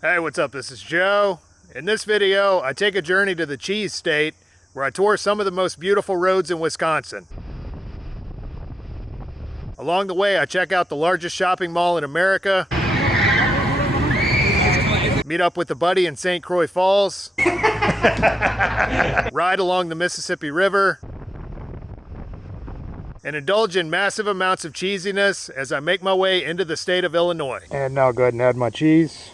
Hey, what's up? This is Joe. In this video, I take a journey to the cheese state where I tour some of the most beautiful roads in Wisconsin. Along the way, I check out the largest shopping mall in America, meet up with a buddy in St. Croix Falls, ride along the Mississippi River, and indulge in massive amounts of cheesiness as I make my way into the state of Illinois. And now go ahead and add my cheese.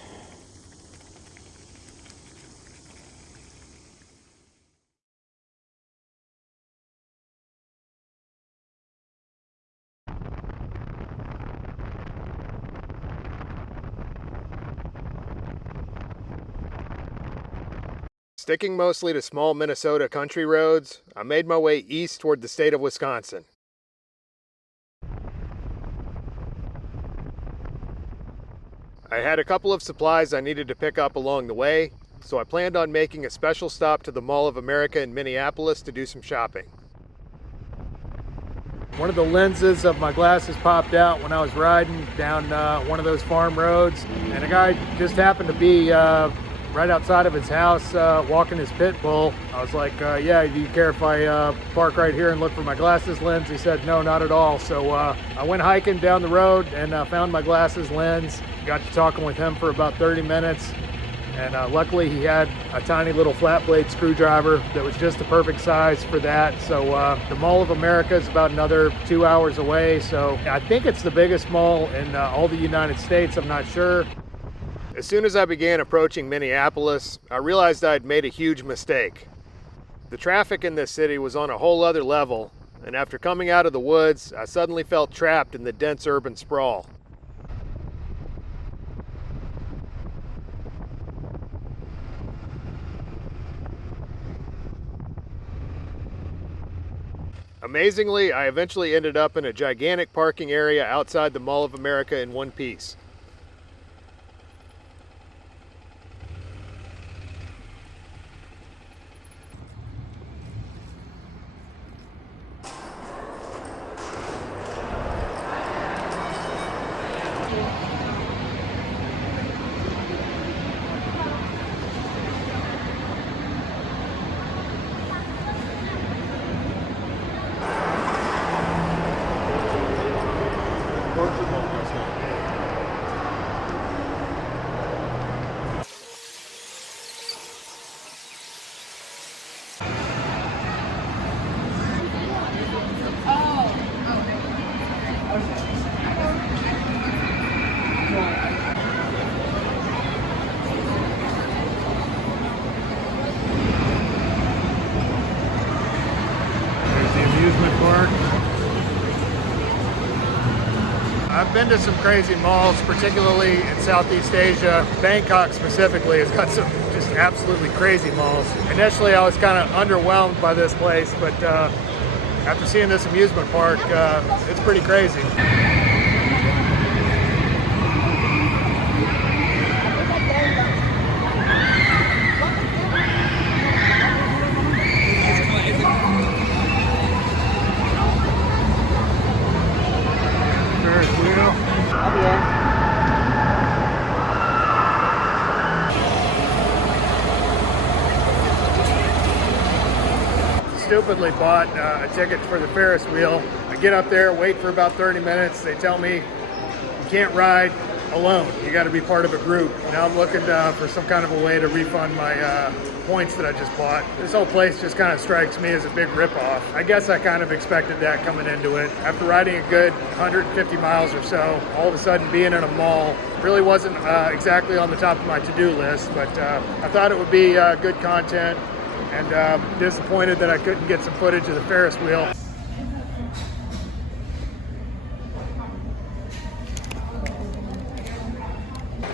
Sticking mostly to small Minnesota country roads, I made my way east toward the state of Wisconsin. I had a couple of supplies I needed to pick up along the way, so I planned on making a special stop to the Mall of America in Minneapolis to do some shopping. One of the lenses of my glasses popped out when I was riding down one of those farm roads, and a guy just happened to be right outside of his house walking his pit bull. I was like, yeah, do you care if I park right here and look for my glasses lens? He said, no, not at all. So I went hiking down the road and found my glasses lens. Got to talking with him for about 30 minutes. And luckily he had a tiny little flat blade screwdriver that was just the perfect size for that. So the Mall of America is about another 2 hours away. So I think it's the biggest mall in all the United States. I'm not sure. As soon as I began approaching Minneapolis, I realized I'd made a huge mistake. The traffic in this city was on a whole other level, and after coming out of the woods, I suddenly felt trapped in the dense urban sprawl. Amazingly, I eventually ended up in a gigantic parking area outside the Mall of America in one piece. I've been to some crazy malls, particularly in Southeast Asia. Bangkok specifically has got some just absolutely crazy malls. Initially I was kind of underwhelmed by this place, but after seeing this amusement park, it's pretty crazy. Stupidly bought a ticket for the Ferris wheel. I get up there, wait for about 30 minutes. They tell me you can't ride alone. You got to be part of a group. Now I'm looking for some kind of a way to refund my points that I just bought. This whole place just kind of strikes me as a big ripoff. I guess I kind of expected that coming into it. After riding a good 150 miles or so, all of a sudden being in a mall really wasn't exactly on the top of my to-do list, but I thought it would be good content. And disappointed that I couldn't get some footage of the Ferris wheel.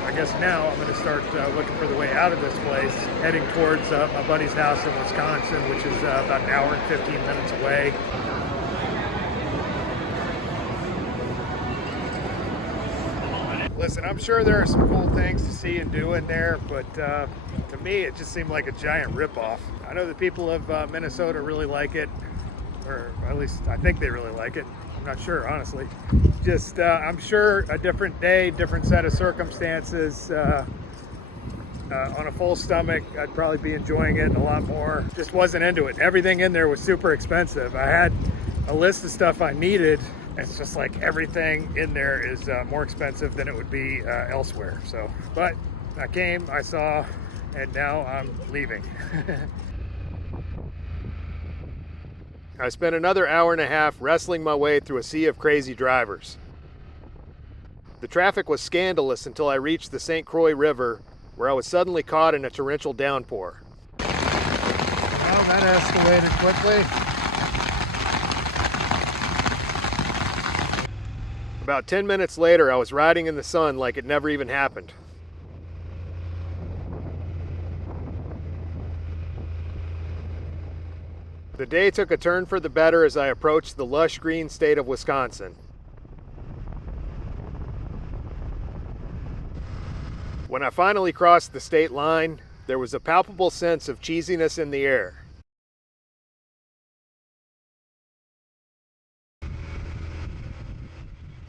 I guess now I'm going to start looking for the way out of this place, heading towards my buddy's house in Wisconsin, which is about an hour and 15 minutes away. Listen, I'm sure there are some cool things to see and do in there, but to me it just seemed like a giant ripoff. I know the people of Minnesota really like it, or at least I think they really like it. I'm not sure, honestly. Just, I'm sure a different day, different set of circumstances, On a full stomach, I'd probably be enjoying it a lot more. Just wasn't into it. Everything in there was super expensive. I had a list of stuff I needed. It's just like everything in there is more expensive than it would be elsewhere. So, but I came, I saw, and now I'm leaving. I spent another hour and a half wrestling my way through a sea of crazy drivers. The traffic was scandalous until I reached the St. Croix River, where I was suddenly caught in a torrential downpour. Well, that escalated quickly. About 10 minutes later, I was riding in the sun like it never even happened. The day took a turn for the better as I approached the lush green state of Wisconsin. When I finally crossed the state line, there was a palpable sense of cheesiness in the air.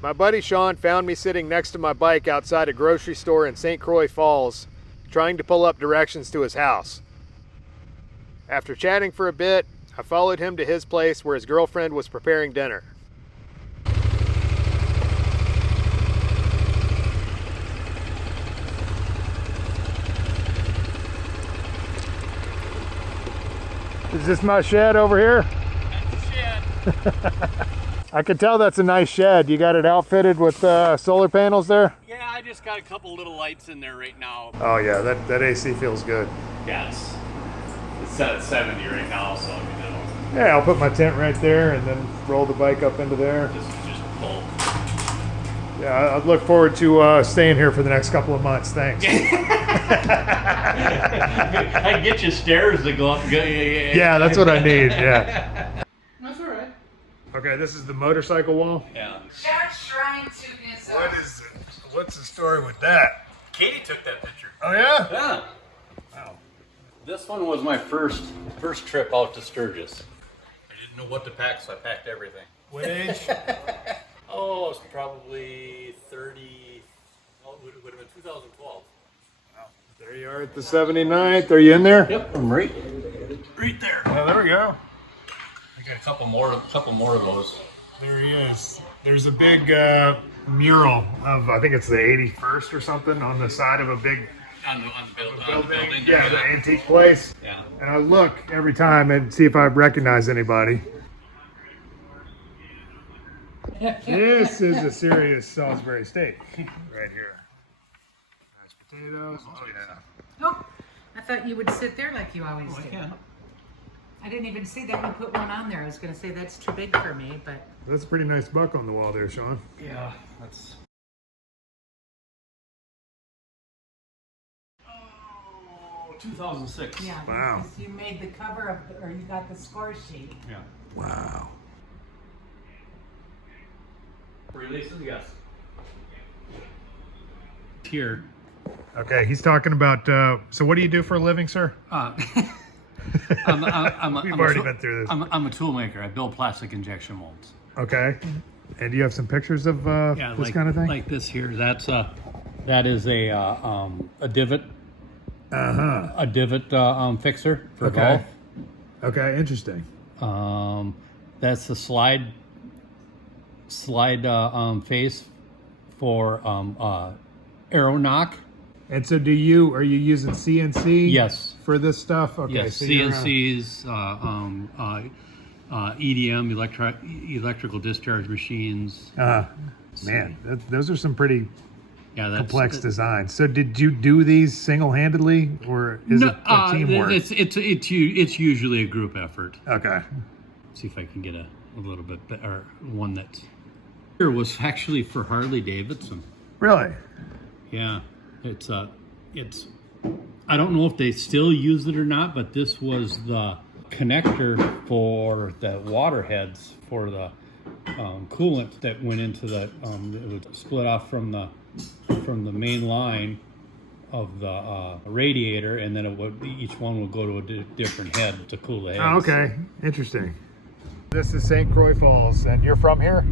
My buddy Sean found me sitting next to my bike outside a grocery store in St. Croix Falls, trying to pull up directions to his house. After chatting for a bit, I followed him to his place where his girlfriend was preparing dinner. Is this my shed over here? That's the shed. I can tell that's a nice shed. You got it outfitted with solar panels there? Yeah, I just got a couple little lights in there right now. Oh yeah, that AC feels good. Yes. It's set at 70 right now, so you know. Yeah, I'll put my tent right there and then roll the bike up into there. Just pull. Yeah, I look forward to staying here for the next couple of months. Thanks. I can get you stairs to go up. Yeah, that's what I need. Yeah. That's all right. Okay, this is the motorcycle wall. Yeah. What's the story with that? Katie took that picture. Oh yeah? Yeah. Wow. This one was my first trip out to Sturgis. I didn't know what to pack, so I packed everything. What age? Oh, it's probably 30. Oh, it would have been 2012. Wow. There you are at the 79th. Are you in there? Yep, I'm right there. Oh, there we go. I got a couple more of those. There he is. There's a big mural of, I think it's the 81st or something, on the side of a big On the building. Yeah, the antique place. Yeah. And I look every time and see if I recognize anybody. This is a serious Salisbury steak right here. Nice potatoes. Oh yeah. Oh, I thought you would sit there like you always do. Yeah. I didn't even see that you put one on there. I was going to say that's too big for me, but That's a pretty nice buck on the wall there, Sean. Yeah, that's. 2006. yeah. Wow. because You made the cover of, or you got the score sheet. Yeah. Wow. Releases, yes. Here. Okay, he's talking about, so what do you do for a living, sir? I'm We've already been through this. I'm a tool maker. I build plastic injection molds. Okay. And do you have some pictures of this kind of thing? Like this here. That is a divot. A divot fixer for golf. Okay, interesting. That's the slide face for arrow knock. And so are you using CNC? Yes. For this stuff? Okay. Yes, so CNCs, EDM, electrical discharge machines. Man, those are some pretty That's complex designs. So did you do these single-handedly, or is it a teamwork? It's usually a group effort. Okay. See if I can get a little bit better one that here was actually for Harley Davidson. Really? Yeah, it's I don't know if they still use it or not, but this was the connector for the water heads for the coolant that went into the it would split off from the main line of the radiator, and then each one would go to a different head to cool the heads. Oh, okay. Interesting. This is St. Croix Falls, and you're from here?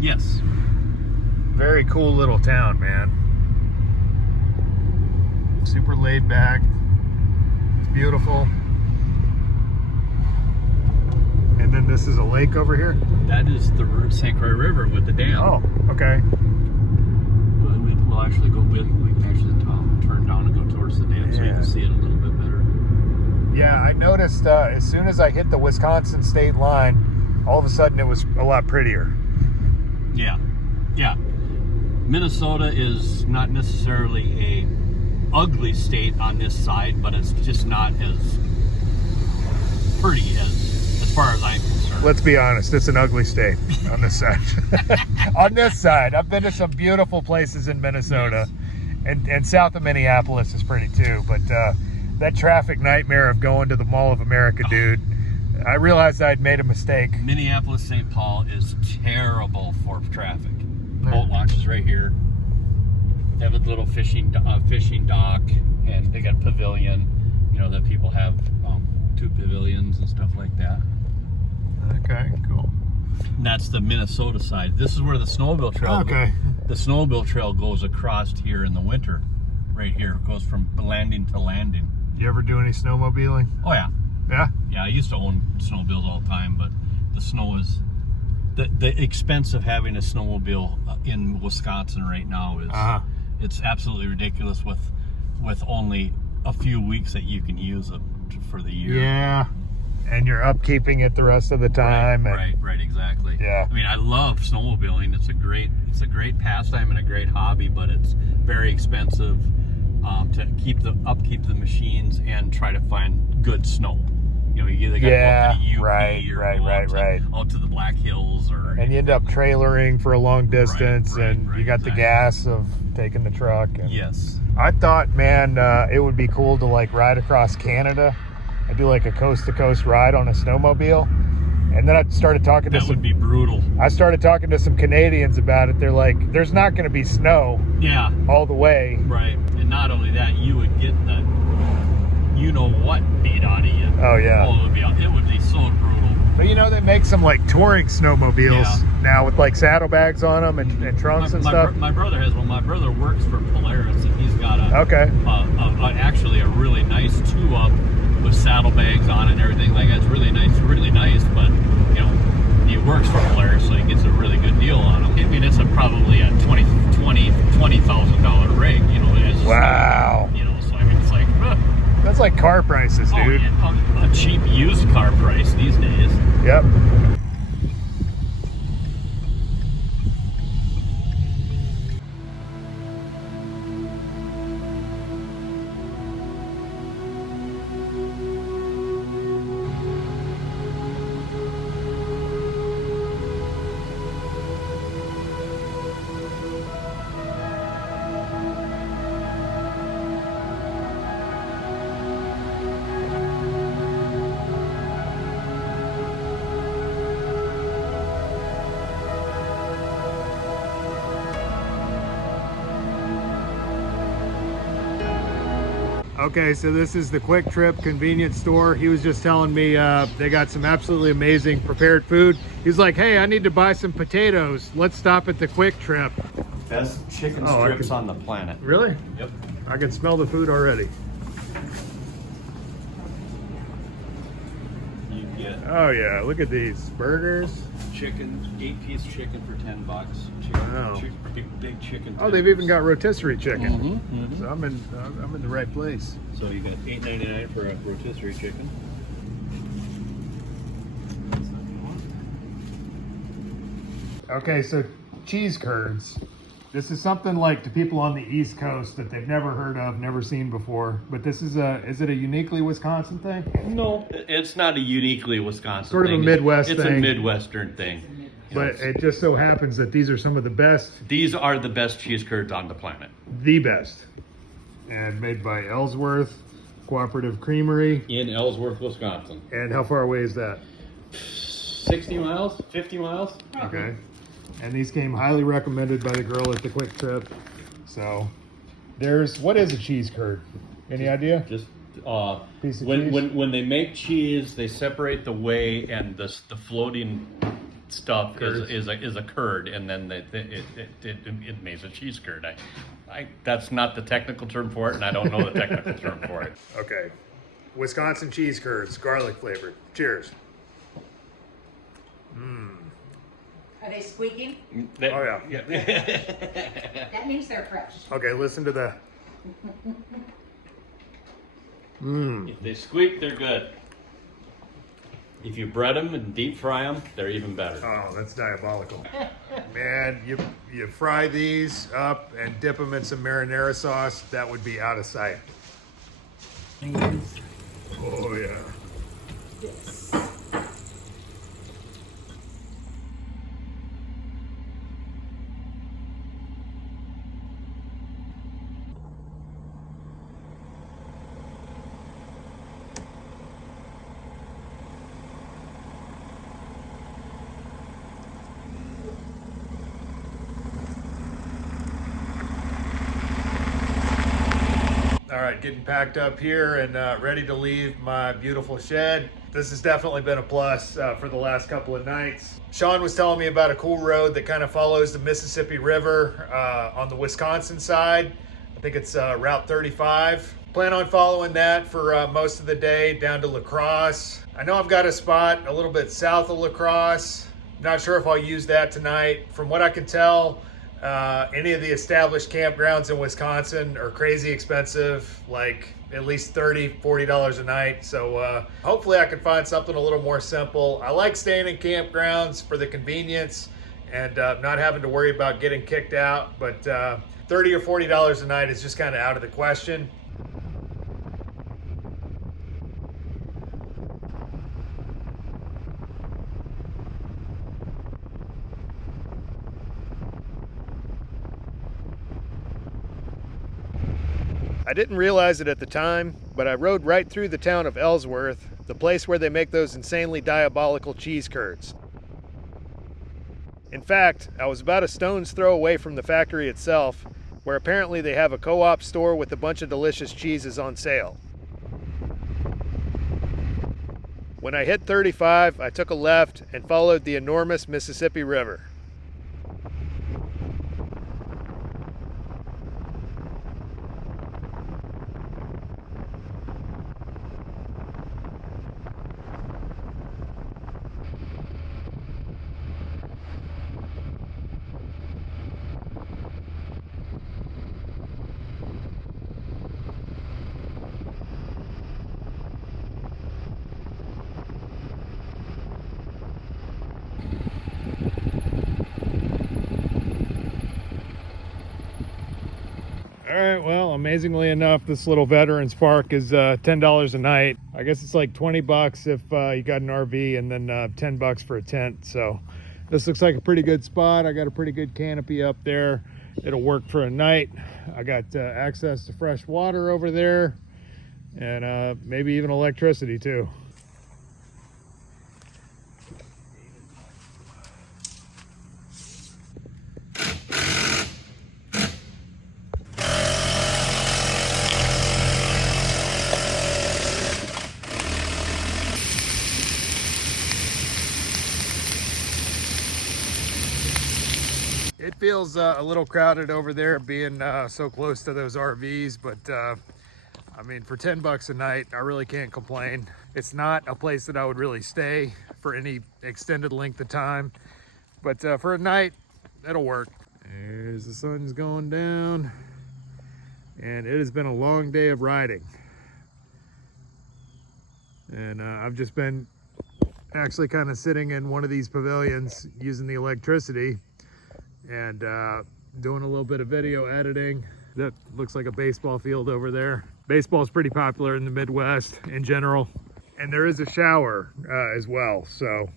Yes. Very cool little town, man. super laid back. It's beautiful. And then this is a lake over here? That is the St. Croix River with the dam. Oh, okay. We'll actually go we can actually turn down and go towards the dam so you can see it a little bit better. Yeah, I noticed as soon as I hit the Wisconsin state line, all of a sudden it was a lot prettier. Yeah, yeah. Minnesota is not necessarily a ugly state on this side, but it's just not as pretty as far as I'm concerned. Let's be honest, it's an ugly state on this side. On this side, I've been to some beautiful places in Minnesota, yes. and south of Minneapolis is pretty too, but that traffic nightmare of going to the Mall of America, dude, I realized I'd made a mistake. Minneapolis, St. Paul is terrible for traffic. Boat launch is right here. They have a little fishing dock, and they got a pavilion, you know, that people have 2 pavilions and stuff like that. Okay, cool. And that's the Minnesota side. This is where the snowmobile trail. Okay. The snowmobile trail goes across here in the winter. Right here, it goes from landing to landing. You ever do any snowmobiling? Oh yeah. Yeah. Yeah, I used to own snowmobiles all the time, but the snow is the expense of having a snowmobile in Wisconsin right now is it's absolutely ridiculous with only a few weeks that you can use it for the year. Yeah. And you're upkeeping it the rest of the time. Right, exactly. Yeah. I mean, I love snowmobiling. It's a great pastime and a great hobby, but it's very expensive to upkeep the machines and try to find good snow. You know, you either got to go up to the UP or out to the Black Hills, and you end up trailering for a long distance, and you got the gas of taking the truck. And yes. I thought, man, it would be cool to like ride across Canada and do like a coast-to-coast ride on a snowmobile. And then I started talking to That would be brutal. I started talking to some Canadians about it. They're like, there's not going to be snow all the way. Right. And not only that, you would get the you-know-what beat out of you. Oh, yeah. It would be so brutal. But you know, they make some like touring snowmobiles now with like saddlebags on them and trunks and stuff. My brother has one. My brother works for Polaris, and he's got actually a really nice 2-up with saddlebags on it and everything like that. It's really nice, but you know, he works for Polaris, so he gets a really good deal on them. I mean, it's probably a $20,000 rig, you know. Wow. You know, so I mean, it's like that's like car prices, dude. A cheap used car price these days. Yep. Okay, so this is the Quick Trip convenience store. He was just telling me they got some absolutely amazing prepared food. He's like, hey, I need to buy some potatoes. Let's stop at the Quick Trip. Best chicken strips on the planet. Really? Yep. I can smell the food already. You get Oh yeah, look at these burgers. chicken, 8-piece chicken for $10. Wow. Big chicken. Oh, they've even got rotisserie chicken. Mm-hmm. So I'm in the right place. So you got $8.99 for a rotisserie chicken. Okay, so cheese curds. This is something like to people on the East Coast that they've never heard of, never seen before. But this is it a uniquely Wisconsin thing? No, it's not a uniquely Wisconsin Sort thing. of a Midwest it's thing. It's a Midwestern thing. But it just so happens that these are some of the best. These are the best cheese curds on the planet. The best. And made by Ellsworth Cooperative Creamery. In Ellsworth, Wisconsin. And how far away is that? 60 miles? 50 miles? Okay. And these came highly recommended by the girl at the Quick Trip. So what is a cheese curd? Any idea? Just Piece of when cheese? when they make cheese, they separate the whey and the floating stuff is a curd, and then it makes a cheese curd. That's not the technical term for it, and I don't know the technical term for it. Okay, Wisconsin cheese curds, garlic flavored. Cheers. Are they squeaking? Oh yeah. That means they're fresh. Okay, listen to the. If they squeak, they're good. If you bread them and deep fry them, they're even better. Oh, that's diabolical. Man, you fry these up and dip them in some marinara sauce, that would be out of sight. Oh yeah. Yes. All right, getting packed up here and ready to leave my beautiful shed. This has definitely been a plus for the last couple of nights. Sean was telling me about a cool road that kind of follows the Mississippi River on the Wisconsin side. I think it's Route 35. Plan on following that for most of the day down to La Crosse. I know I've got a spot a little bit south of La Crosse. Not sure if I'll use that tonight. From what I can tell, any of the established campgrounds in Wisconsin are crazy expensive, like at least $30, $40 a night. So hopefully I can find something a little more simple. I like staying in campgrounds for the convenience and not having to worry about getting kicked out, but $30 or $40 a night is just kind of out of the question. I didn't realize it at the time, but I rode right through the town of Ellsworth, the place where they make those insanely diabolical cheese curds. In fact, I was about a stone's throw away from the factory itself, where apparently they have a co-op store with a bunch of delicious cheeses on sale. When I hit 35, I took a left and followed the enormous Mississippi River. All right, well, amazingly enough, this little Veterans Park is $10 a night. I guess it's like 20 bucks if you got an RV, and then 10 bucks for a tent. So this looks like a pretty good spot. I got a pretty good canopy up there. It'll work for a night. I got access to fresh water over there, and maybe even electricity too. It feels a little crowded over there being so close to those RVs, but I mean, for 10 bucks a night, I really can't complain. It's not a place that I would really stay for any extended length of time, but for a night, it'll work. There's the sun's going down, and it has been a long day of riding. And I've just been actually kind of sitting in one of these pavilions using the electricity and doing a little bit of video editing. That looks like a baseball field over there. Baseball is pretty popular in the Midwest in general. And there is a shower as well. So,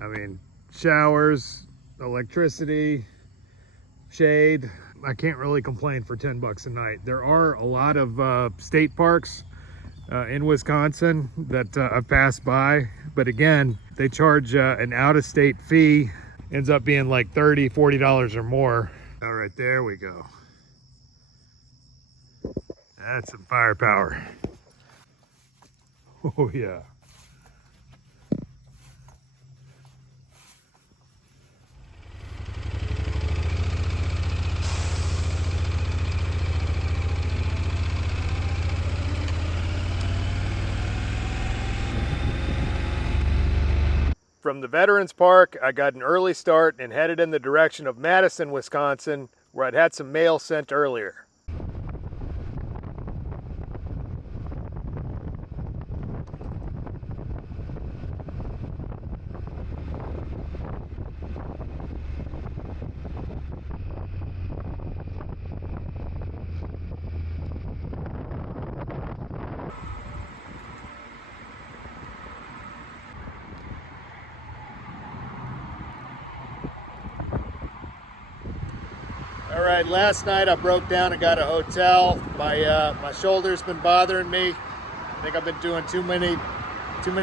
I mean, showers, electricity, shade. I can't really complain for 10 bucks a night. There are a lot of state parks in Wisconsin that I've passed by. But again, they charge an out-of-state fee. Ends up being like $30, $40 or more. All right, there we go. That's some firepower. Oh yeah. From the Veterans Park, I got an early start and headed in the direction of Madison, Wisconsin, where I'd had some mail sent earlier. All right, last night I broke down and got a hotel. My shoulder's been bothering me. I think I've been doing too many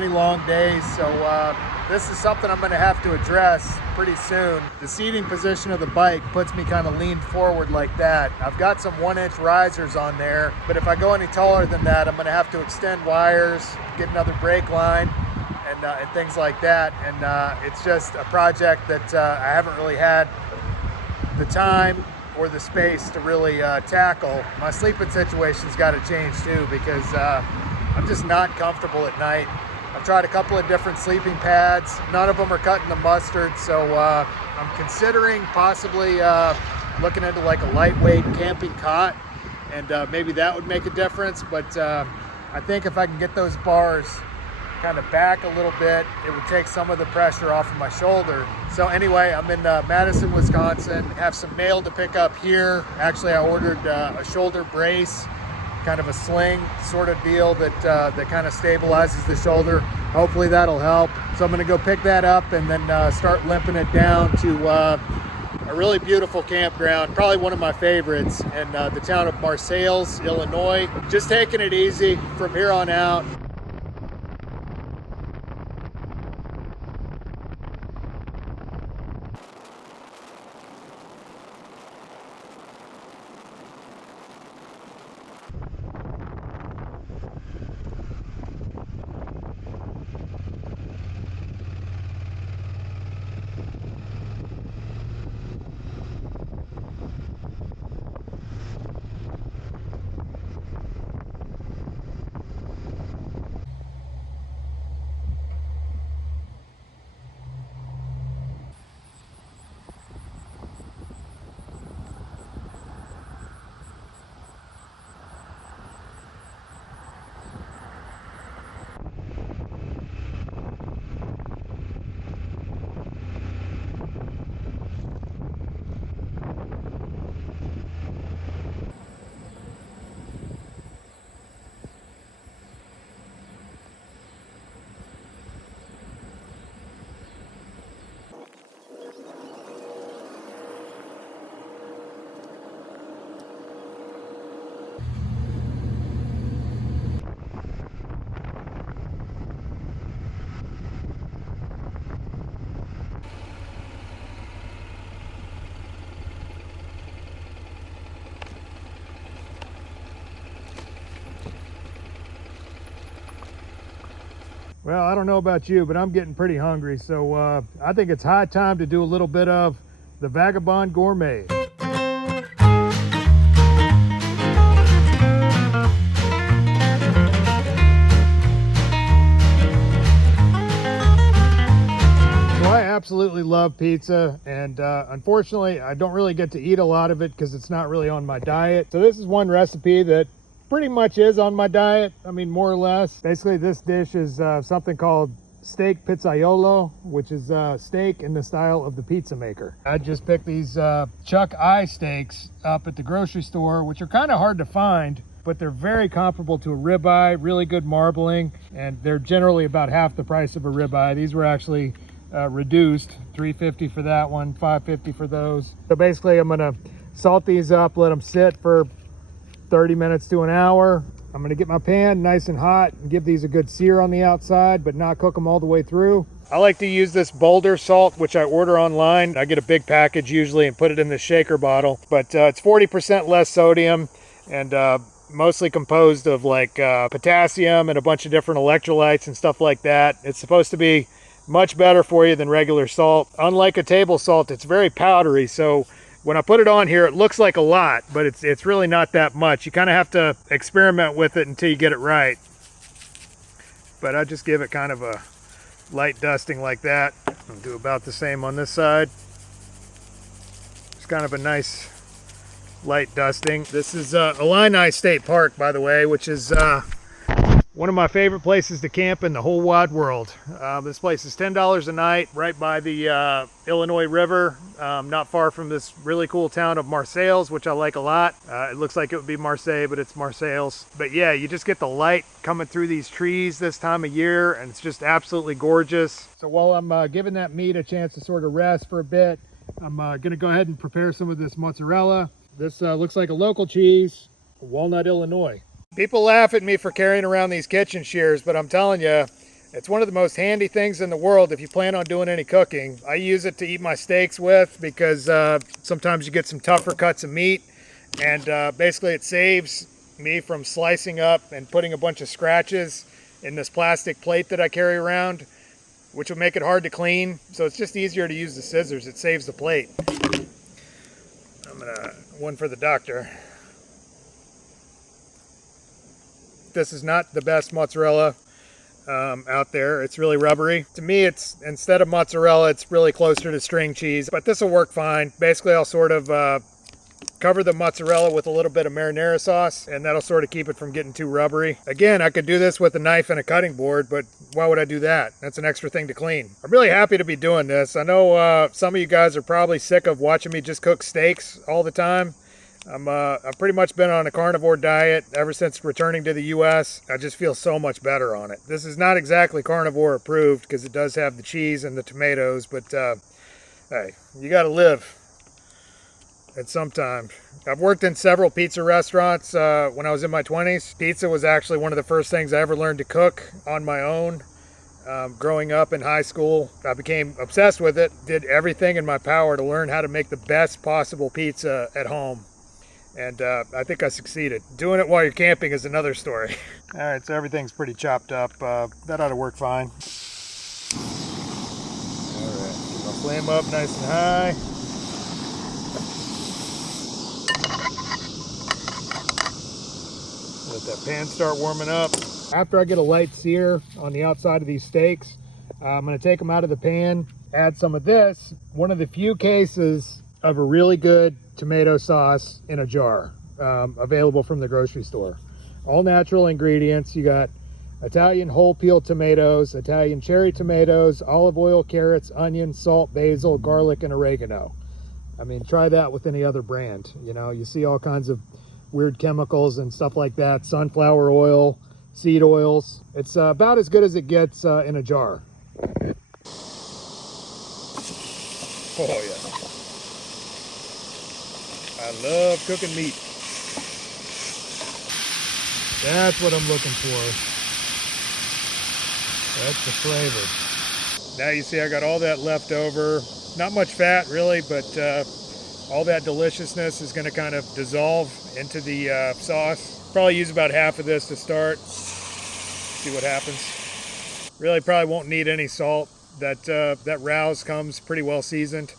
long days. So this is something I'm going to have to address pretty soon. The seating position of the bike puts me kind of leaned forward like that. I've got some 1-inch risers on there, but if I go any taller than that, I'm going to have to extend wires, get another brake line, and things like that. And it's just a project that I haven't really had the time or the space to really tackle. My sleeping situation's got to change too, because I'm just not comfortable at night. I've tried a couple of different sleeping pads. None of them are cutting the mustard, so I'm considering possibly looking into like a lightweight camping cot, and maybe that would make a difference. But I think if I can get those bars kind of back a little bit, it would take some of the pressure off of my shoulder. So anyway, I'm in Madison, Wisconsin. Have some mail to pick up here. Actually, I ordered a shoulder brace, kind of a sling sort of deal that kind of stabilizes the shoulder. Hopefully that'll help. So I'm gonna go pick that up and then start limping it down to a really beautiful campground, probably one of my favorites, in the town of Marseilles, Illinois. Just taking it easy from here on out. Well, I don't know about you, but I'm getting pretty hungry, so I think it's high time to do a little bit of the Vagabond Gourmet. So I absolutely love pizza, and unfortunately I don't really get to eat a lot of it because it's not really on my diet. So this is one recipe that pretty much is on my diet. I mean, more or less. Basically, this dish is something called steak pizzaiolo, which is steak in the style of the pizza maker. I just picked these chuck eye steaks up at the grocery store, which are kind of hard to find, but they're very comparable to a ribeye, really good marbling, and they're generally about half the price of a ribeye. These were actually reduced, $3.50 for that one, $5.50 for those. So basically, I'm gonna salt these up, let them sit for 30 minutes to an hour. I'm gonna get my pan nice and hot and give these a good sear on the outside, but not cook them all the way through. I like to use this Boulder salt, which I order online. I get a big package usually and put it in the shaker bottle, but it's 40% less sodium and mostly composed of like potassium and a bunch of different electrolytes and stuff like that. It's supposed to be much better for you than regular salt. Unlike a table salt, it's very powdery, so when I put it on here, it looks like a lot, but it's really not that much. You kind of have to experiment with it until you get it right. But I just give it kind of a light dusting like that. I'll do about the same on this side. It's kind of a nice light dusting. This is Illini State Park, by the way, which is one of my favorite places to camp in the whole wide world. This place is $10 a night, right by the Illinois River, not far from this really cool town of Marseilles, which I like a lot. It looks like it would be Marseille, but it's Marseilles. But yeah, you just get the light coming through these trees this time of year, and it's just absolutely gorgeous. So while I'm giving that meat a chance to sort of rest for a bit, I'm gonna go ahead and prepare some of this mozzarella. This looks like a local cheese, Walnut, Illinois. People laugh at me for carrying around these kitchen shears, but I'm telling you, it's one of the most handy things in the world if you plan on doing any cooking. I use it to eat my steaks with because sometimes you get some tougher cuts of meat, and basically it saves me from slicing up and putting a bunch of scratches in this plastic plate that I carry around, which will make it hard to clean. So it's just easier to use the scissors. It saves the plate. I'm gonna, one for the doctor. This is not the best mozzarella out there. It's really rubbery. To me, it's, instead of mozzarella, it's really closer to string cheese, but this will work fine. Basically, I'll sort of cover the mozzarella with a little bit of marinara sauce, and that'll sort of keep it from getting too rubbery. Again, I could do this with a knife and a cutting board, but why would I do that? That's an extra thing to clean. I'm really happy to be doing this. I know some of you guys are probably sick of watching me just cook steaks all the time. I've pretty much been on a carnivore diet ever since returning to the U.S. I just feel so much better on it. This is not exactly carnivore approved because it does have the cheese and the tomatoes, but hey, you got to live at some time. I've worked in several pizza restaurants when I was in my 20s. Pizza was actually one of the first things I ever learned to cook on my own. Growing up in high school, I became obsessed with it, did everything in my power to learn how to make the best possible pizza at home. And I think I succeeded. Doing it while you're camping is another story. All right, so everything's pretty chopped up. That ought to work fine. All right, get my flame up nice and high. Let that pan start warming up. After I get a light sear on the outside of these steaks, I'm gonna take them out of the pan, add some of this, one of the few cases of a really good tomato sauce in a jar, available from the grocery store. All natural ingredients. You got Italian whole peel tomatoes, Italian cherry tomatoes, olive oil, carrots, onions, salt, basil, garlic, and oregano. I mean, try that with any other brand. You know, you see all kinds of weird chemicals and stuff like that, sunflower oil, seed oils. It's about as good as it gets in a jar. Oh yeah. I love cooking meat. That's what I'm looking for. That's the flavor. Now you see I got all that left over. Not much fat really, but all that deliciousness is going to kind of dissolve into the sauce. Probably use about half of this to start. See what happens. Really probably won't need any salt. That rouse comes pretty well seasoned.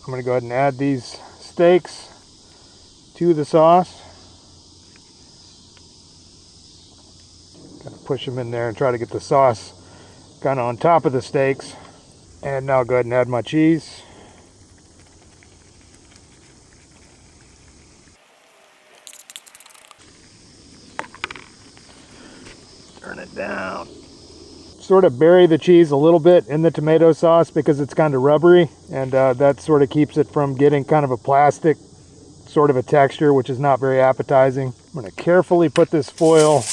I'm going to go ahead and add these steaks to the sauce. Kind of push them in there and try to get the sauce kind of on top of the steaks. And now I'll go ahead and add my cheese. Turn it down. Sort of bury the cheese a little bit in the tomato sauce because it's kind of rubbery, and that sort of keeps it from getting kind of a plastic sort of a texture, which is not very appetizing. I'm going to carefully put this foil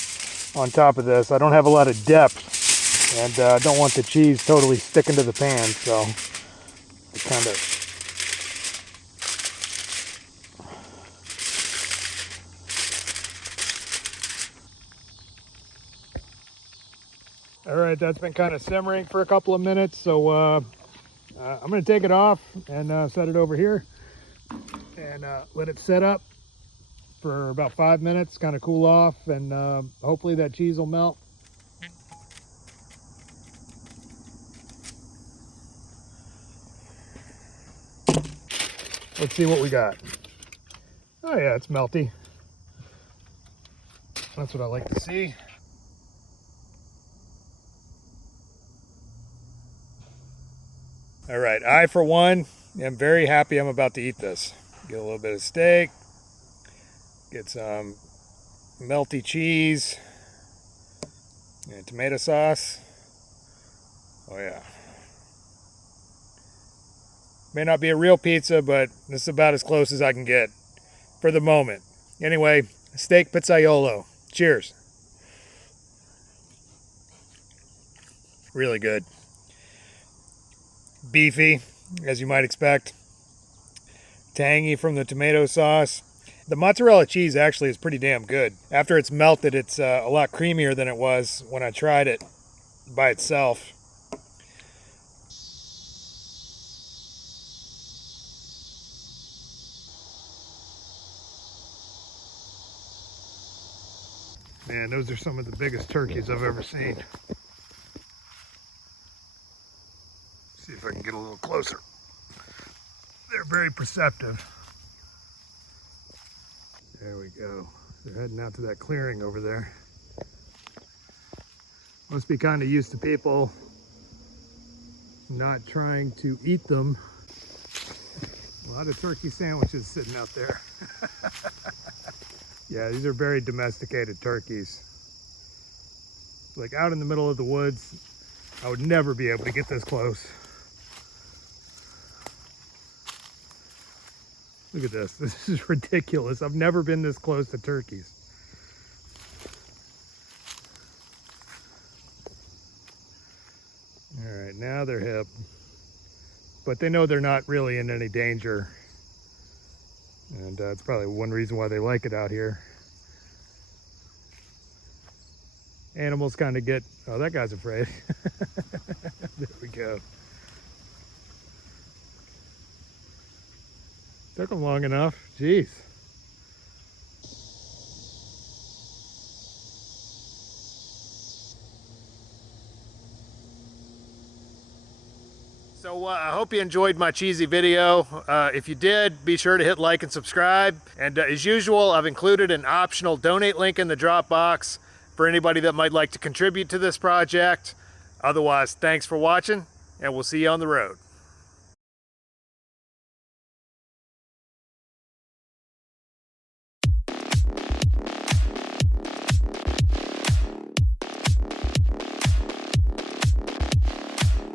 on top of this. I don't have a lot of depth, and I don't want the cheese totally sticking to the pan, so I kind of all right, that's been kind of simmering for a couple of minutes, so I'm going to take it off and set it over here and let it set up for about 5 minutes, kind of cool off, and hopefully that cheese will melt. Let's see what we got. Oh yeah, it's melty. That's what I like to see. All right, I for one am very happy I'm about to eat this. Get a little bit of steak, get some melty cheese and tomato sauce. Oh yeah. May not be a real pizza, but this is about as close as I can get for the moment. Anyway, steak pizzaiolo. Cheers. Really good. Beefy, as you might expect. Tangy from the tomato sauce. The mozzarella cheese actually is pretty damn good. After it's melted, it's a lot creamier than it was when I tried it by itself. Man, those are some of the biggest turkeys I've ever seen. See if I can get a little closer. They're very perceptive. There we go. They're heading out to that clearing over there. Must be kind of used to people not trying to eat them. A lot of turkey sandwiches sitting out there. Yeah, these are very domesticated turkeys. Like out in the middle of the woods, I would never be able to get this close. Look at this. This is ridiculous. I've never been this close to turkeys. All right, now they're hip. But they know they're not really in any danger. And it's probably one reason why they like it out here. Animals kind of get, oh, that guy's afraid. There we go. Took them long enough. Jeez. So I hope you enjoyed my cheesy video. If you did, be sure to hit like and subscribe. And as usual, I've included an optional donate link in the drop box for anybody that might like to contribute to this project. Otherwise, thanks for watching, and we'll see you on the road.